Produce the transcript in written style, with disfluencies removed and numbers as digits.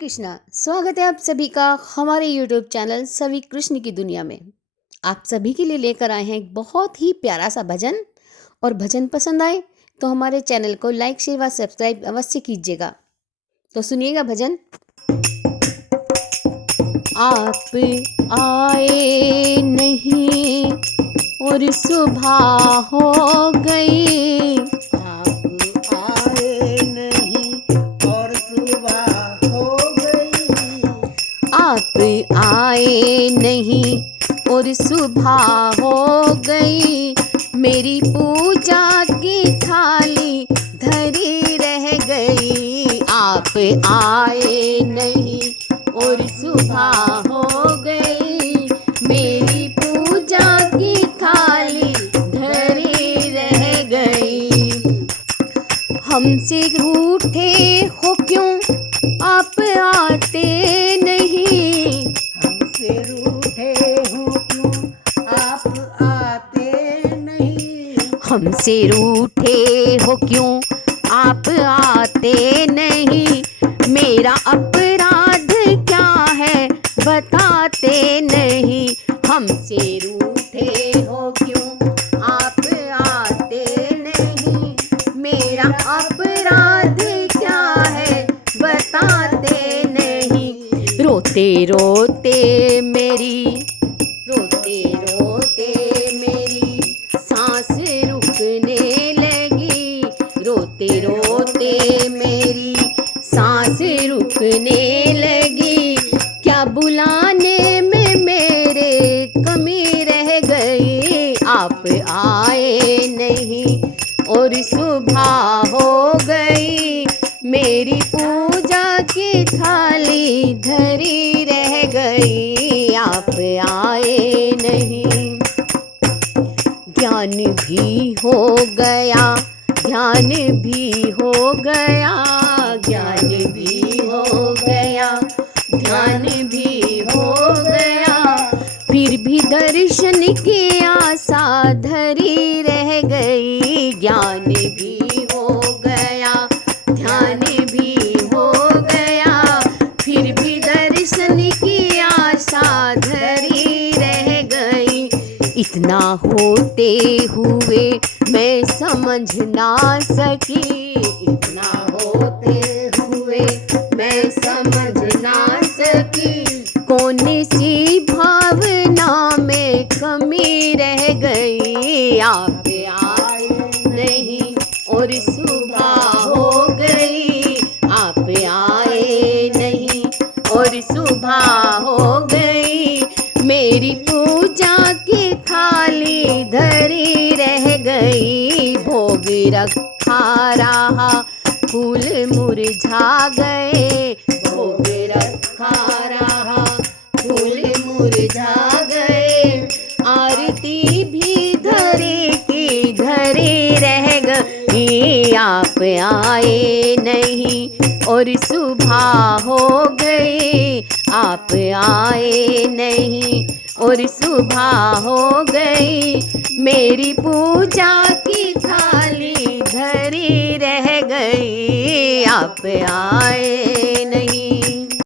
कृष्णा। स्वागत है आप सभी का हमारे YouTube चैनल सभी कृष्ण की दुनिया में। आप सभी के लिए लेकर आए हैं एक बहुत ही प्यारा सा भजन। और भजन पसंद आए तो हमारे चैनल को लाइक शेयर व सब्सक्राइब अवश्य कीजिएगा। तो सुनिएगा भजन। आप आए नहीं और सुबह हो गई। आप आए नहीं और सुबह हो गई। आप आए नहीं और सुबह हो गई। मेरी पूजा की थाली धरी रह गई। आप आए नहीं और सुबह हो गई। मेरी पूजा की थाली धरी रह गई। हमसे रूठे हो क्यों आप आते नहीं। हमसे रूठे हो क्यों आप आते नहीं। हमसे रूठे हो क्यों आप आते नहीं। मेरा अपराध क्या है बताते नहीं। हमसे रूठे हो क्यों आप आते नहीं। मेरा अपराध क्या है बताते नहीं। रोते रोते मेरी सांस रुकने लगी। रोते रोते मेरी सांस रुकने लगी। क्या बुलाने में मेरे कमी रह गई। आप आए नहीं और सुबह हो गई। मेरी पूजा की थाली धरी रह गई। आप आए नहीं। ज्ञान भी हो गया, ध्यान भी हो गया। ज्ञान भी हो गया, ध्यान भी हो गया। फिर भी दर्शन की आशा धरी रह गई। ज्ञान भी हो गया, ध्यान भी हो गया। फिर भी दर्शन की आशा धरी रह गई। इतना होते हुए मैं समझ ना सकी। इतना होते हुए मैं समझ ना सकी। कौन सी भावना में कमी रह गई। आप आए नहीं और सुबह हो गई। आप आए नहीं और सुबह हो गई। मेरी पूजा की थाली धरी रह गई। भोग रखा रहा फूल मुरझा गए। भोग रखा रहा फूल मुरझा गए। आरती भी धरी की धरी रह गई। आप आए नहीं और सुबह हो गई। आप आए नहीं और सुबह हो गई। मेरी पूजा की थाली धरी रह गई। आप आए नहीं।